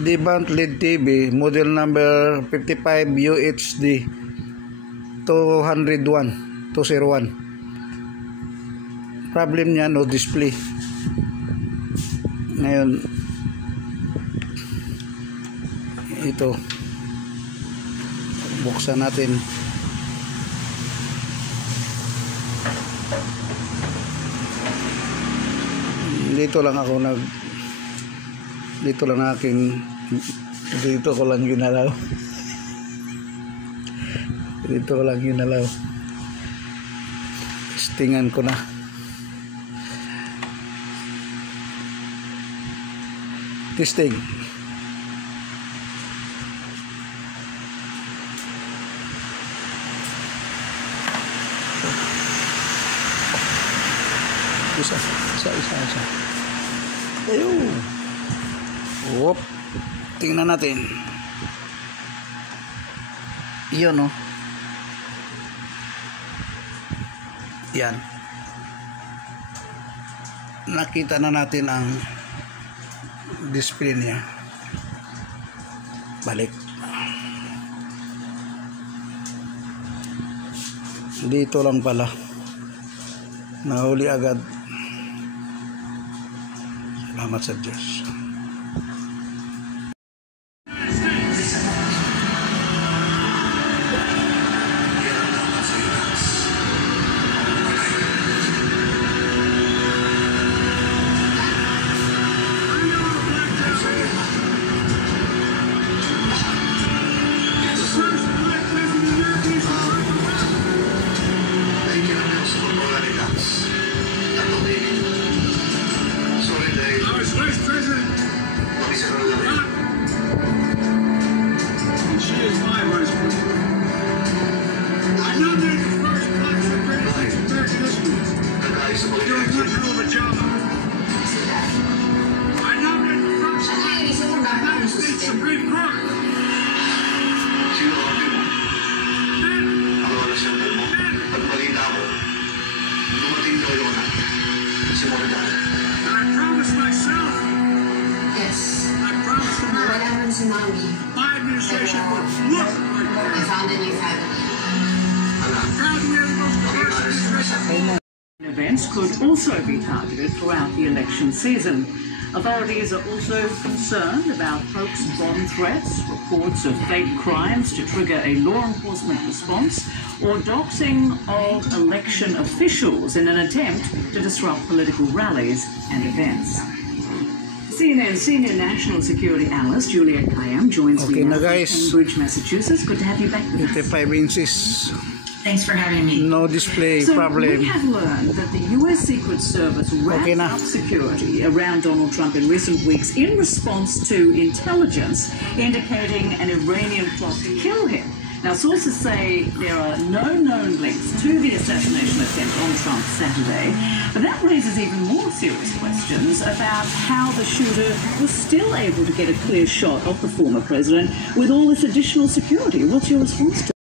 Devant LED TV, model number 55 UHD 201. Problem niya, no display. Ngayon, ito, buksan natin. Dito lang ko lang ginalaw. Testingan ko na. Testing. Isa. Ayun. Whoop. Tingnan natin. Iyon, oh. Yan. Nakita na natin ang display niya. Balik. Dito lang pala. Nahuli agad. Salamat sa Diyos. My administration would look like I found a new family. Events could also be targeted throughout the election season. Authorities are also concerned about hoax bomb threats, reports of fake crimes to trigger a law enforcement response, or doxing of election officials in an attempt to disrupt political rallies and events. CNN senior national security analyst Juliet Kayyem joins me now from Cambridge, Massachusetts. Good to have you back with us. 85 inches. Thanks for having me. No display so problem. We have learned that the U.S. Secret Service ramped up security around Donald Trump in recent weeks in response to intelligence indicating an Iranian plot to kill him. Now, sources say there are no known links to the assassination attempt on Trump Saturday, but that raises even more serious questions about how the shooter was still able to get a clear shot of the former president with all this additional security. What's your response to